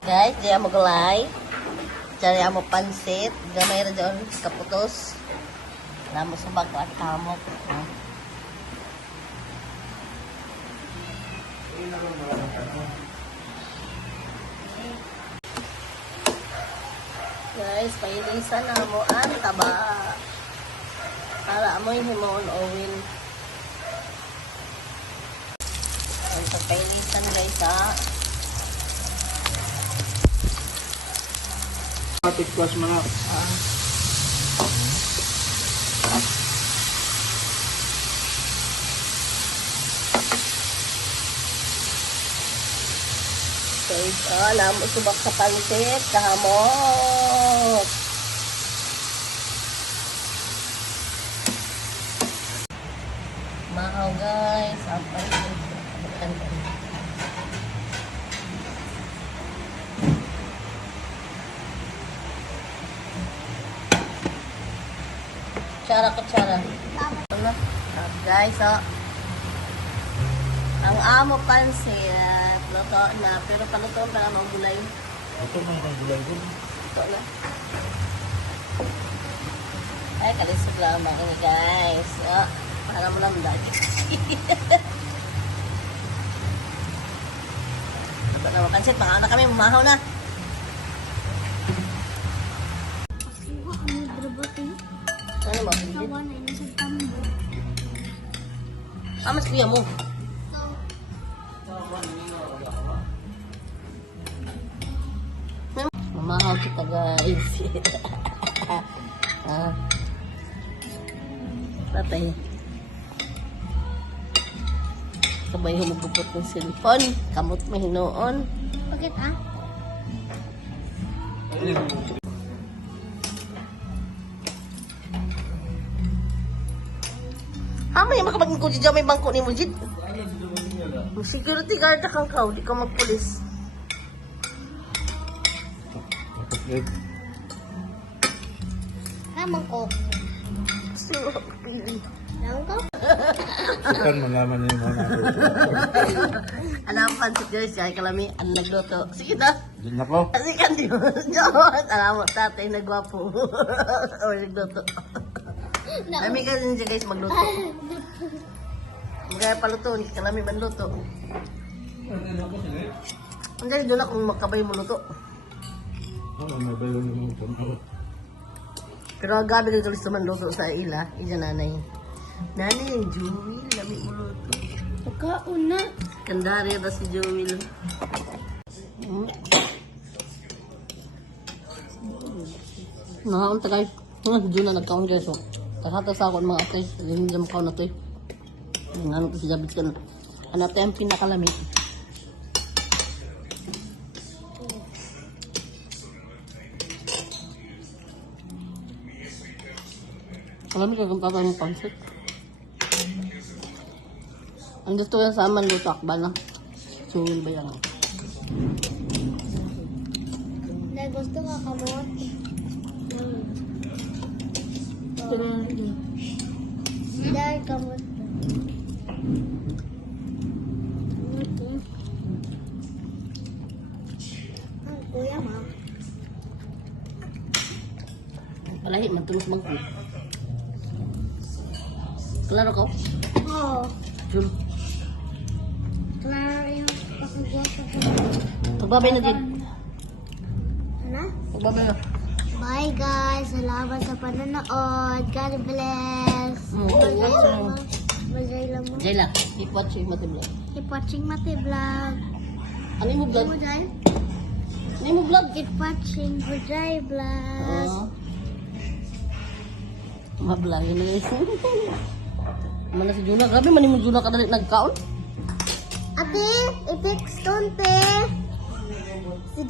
Guys, diya mo gulay. Diya mo pansit. Gamay ra dyan kaputos. Namo sa tamok. Hmm. Guys, pailisan na mo ang taba. Para mo yung himon owin. Ang pagpailisan guys ha. Plus mga Ah. So, ito, alam mo, subak sa pansit, kahamok. Mahaw, guys. Ang pansit. Kutsara, kutsara. Ano? Ah, Guys, oh. Ang amo pansit. Luto na. Pero paluto pa ang gulay. ito may nagulay din. Luto na. Ay, kalisog lang ang ini, guys. Oh, para mo lang dahil. Luto na mga pansit. Baka na kami. Bumahaw na. Ano mo? Ah, mas kuya mo. Mamahaw kita guys. ah. Tatay. Sabay humugupot ng cellphone. Kamot mahinoon. Bakit ah? Hama yung makapagin ko dyan may bangko ni mo dyan. Security guard na kang kao. Di ka magpulis. Lamang ko. So, pili. Lamang ko? Ikan malaman niyo mga natin. Alam ang pansit guys. Kaya kalami ang nagluto. Sige na. Diyan ako. Kasi kan di mo. Mo, tatay na gwapo. o nagluto. Kami ka din siya guys magluto. Magkaya paluto. Hindi ka namin manluto. Ang galing doon akong makabay mo luto. Oh, may bayo naman ito. Pero ang gabi ka gusto man luto sa ila. Iya nanay. Nanay yung Jewel. Lami mo luto. Pagkauna. Kandari ba si Jewel? Hmm. Nakaunta guys. Diyo na nagkaon guys. So, kakata sa ako ang mga atay. Hindi jam kaon na to eh. Ano to si Jabit ka na. Ano to yung pinakalamit. Alam mo kung tatay mo pansit. Ang gusto yan sa aman lutak ba na? Suwil ba yan? Dahil gusto ka kamot. Dahil kamot. Kuya ma. Palahi, matulos magpo. Klaro ko? Oo. Jul. Klaro yung pakagwapa ko. Pagbabay na din. Ano? Pagbabay na. Bye guys! Salamat sa panonood. God bless! Bless. lang mo. Bye lang keep watching matiblo. Keep watching Mati Vlog. Ano yung Ano vlog? Ano yung vlog? Keep watching Bujay Vlog. Oo. Mablangin na guys. Mana si Juna? Grabe man yung Juna kadali nagkaon. Ate, i-text doon, te. Si.